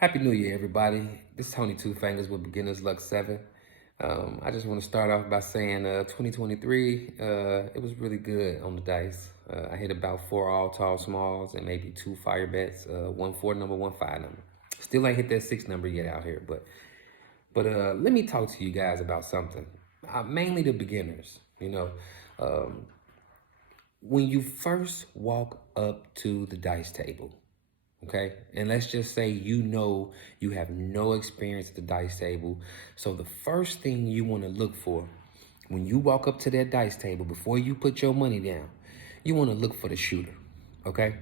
Happy New Year, everybody. This is Tony Two Fingers with Beginner's Luck 7. I just want to start off by saying 2023, it was really good on the dice. I hit about 4 all tall smalls and maybe 2 fire bets, 1 4 number, 1 5 number. Still ain't hit that 6 number yet out here, but let me talk to you guys about something. Mainly the beginners, Um, when you first walk up to the dice table, okay? And let's just say you have no experience at the dice table. So the first thing you want to look for when you walk up to that dice table, before you put your money down, you want to look for the shooter, okay?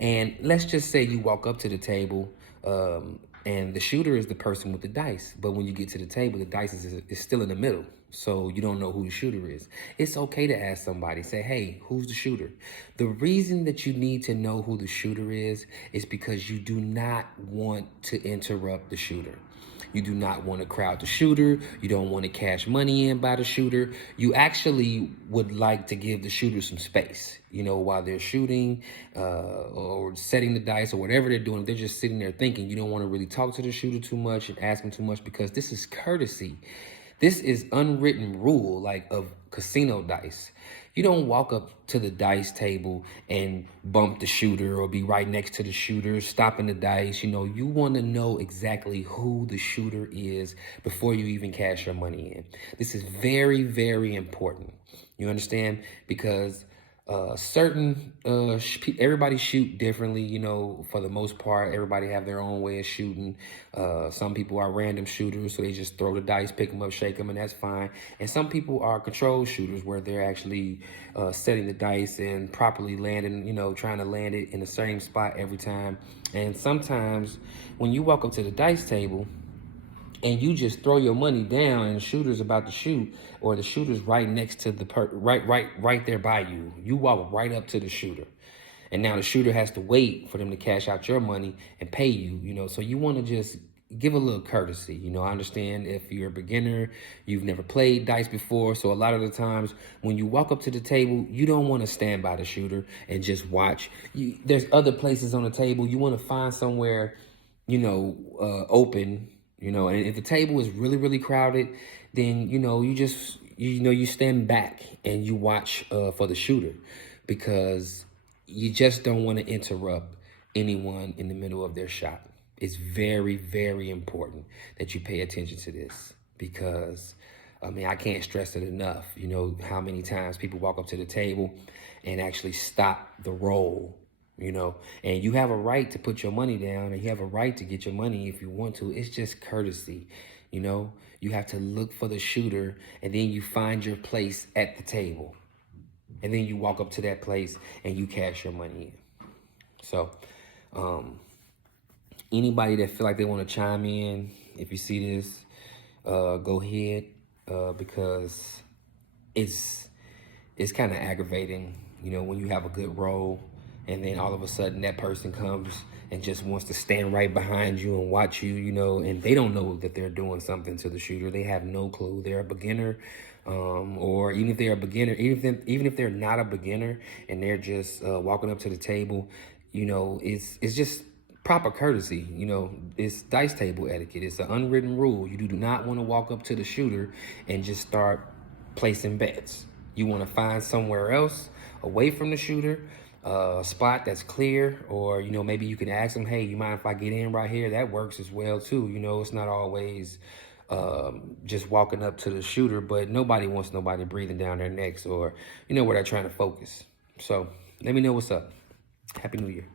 And let's just say you walk up to the table, and the shooter is the person with the dice. But when you get to the table, the dice is still in the middle. So you don't know who the shooter is. It's okay to ask somebody, say, hey, who's the shooter? The reason that you need to know who the shooter is because you do not want to interrupt the shooter. You do not want to crowd the shooter. You don't want to cash money in by the shooter. You actually would like to give the shooter some space, while they're shooting or setting the dice or whatever they're doing. They're just sitting there thinking. You don't want to really talk to the shooter too much and ask him too much, because this is courtesy. This is unwritten rule, like of casino dice. You don't walk up to the dice table and bump the shooter or be right next to the shooter, stopping the dice. You want to know exactly who the shooter is before you even cash your money in. This is very, very important. You understand? Because everybody shoot differently, for the most part. Everybody have their own way of shooting. Some people are random shooters, so they just throw the dice, pick them up, shake them, and that's fine. And some people are control shooters, where they're actually setting the dice and properly landing, trying to land it in the same spot every time. And sometimes when you walk up to the dice table and you just throw your money down and the shooter's about to shoot, or the shooter's right next to right there by you, you walk right up to the shooter. And now the shooter has to wait for them to cash out your money and pay you, so you want to just give a little courtesy. I understand if you're a beginner, you've never played dice before. So a lot of the times when you walk up to the table, you don't want to stand by the shooter and just watch. There's other places on the table. You want to find somewhere, open, and if the table is really, really crowded, then, you stand back and you watch for the shooter, because you just don't want to interrupt anyone in the middle of their shot. It's very, very important that you pay attention to this, because, I can't stress it enough. How many times people walk up to the table and actually stop the roll, and you have a right to put your money down, and you have a right to get your money if you want to. It's just courtesy. You have to look for the shooter, and then you find your place at the table. And then you walk up to that place and you cash your money in. So, anybody that feel like they want to chime in, if you see this, go ahead, because it's kind of aggravating, when you have a good roll and then all of a sudden that person comes and just wants to stand right behind you and watch you, and they don't know that they're doing something to the shooter. They have no clue. They're a beginner, or even if they're a beginner, even if they're not a beginner and they're just walking up to the table, it's just proper courtesy. It's dice table etiquette. It's an unwritten rule. You do not want to walk up to the shooter and just start placing bets. You want to find somewhere else away from the shooter, a spot that's clear, or, maybe you can ask them, hey, you mind if I get in right here? That works as well too. It's not always just walking up to the shooter, but nobody wants nobody breathing down their necks, or, where they're trying to focus. So let me know what's up. Happy New Year.